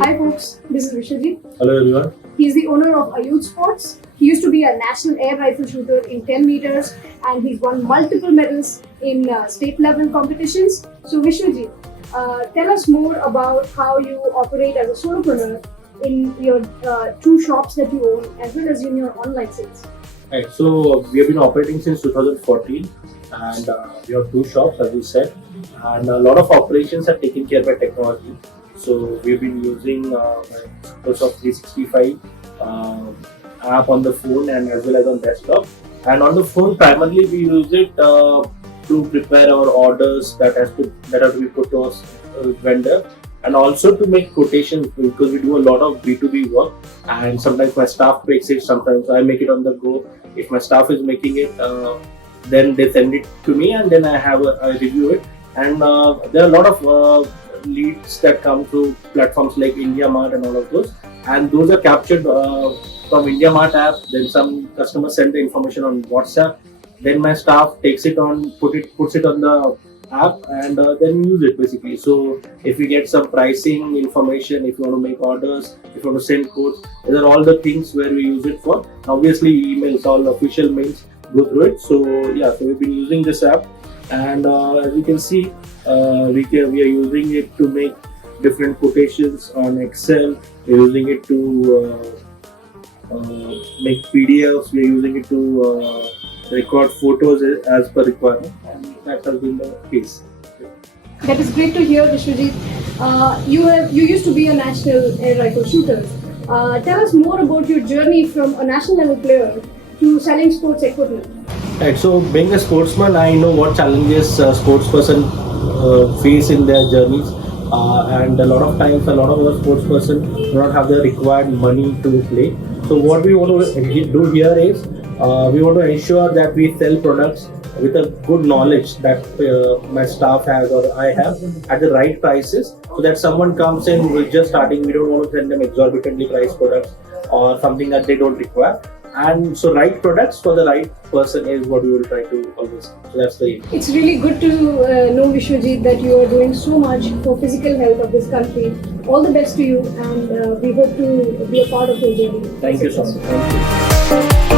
Hi folks, this is Vishwajit. Hello everyone. He is the owner of Ayudh Sports. He used to be a national air rifle shooter in 10 meters and he's won multiple medals in state level competitions. So Vishwajit, tell us more about how you operate as a solopreneur in your two shops that you own as well as in your online sales. Right, so we have been operating since 2014 and we have two shops as you said, and a lot of operations are taken care by technology. So we've been using Microsoft 365 app on the phone and as well as on desktop. And on the phone primarily we use it to prepare our orders that have to be put to us vendor, and also to make quotations because we do a lot of B2B work, and sometimes my staff makes it, sometimes I make it on the go. If my staff is making it, then they send it to me and then I review it. And there are a lot of leads that come through platforms like India Mart and all of those, and those are captured from India Mart app. Then some customers send the information on WhatsApp, then my staff takes it on, puts it on the app, and then use it basically. So if we get some pricing information, if you want to make orders, if you want to send codes, these are all the things where we use it for. Obviously emails, all official mails go through it. So yeah, so we've been using this app, and as you can see, we are using it to make different quotations on Excel. We're using it to make PDFs. We're using it to record photos as per requirement, and that has been the case. That is great to hear, Vishwajit. You used to be a national air rifle shooter. Tell us more about your journey from a national level player to selling sports equipment. Right, so being a sportsman, I know what challenges sportsperson face in their journeys, and a lot of times, a lot of our sportsperson do not have the required money to play. So what we want to do here is we want to ensure that we sell products with a good knowledge that my staff has or I have at the right prices, so that someone comes in with just starting, we don't want to send them exorbitantly priced products or something that they don't require. And so right products for the right person is what we will try to always do. So that's the aim. It's really good to know, Vishwajit, that you are doing so much for physical health of this country. All the best to you, and we hope to be a part of your journey. Thank you so much. Thank you.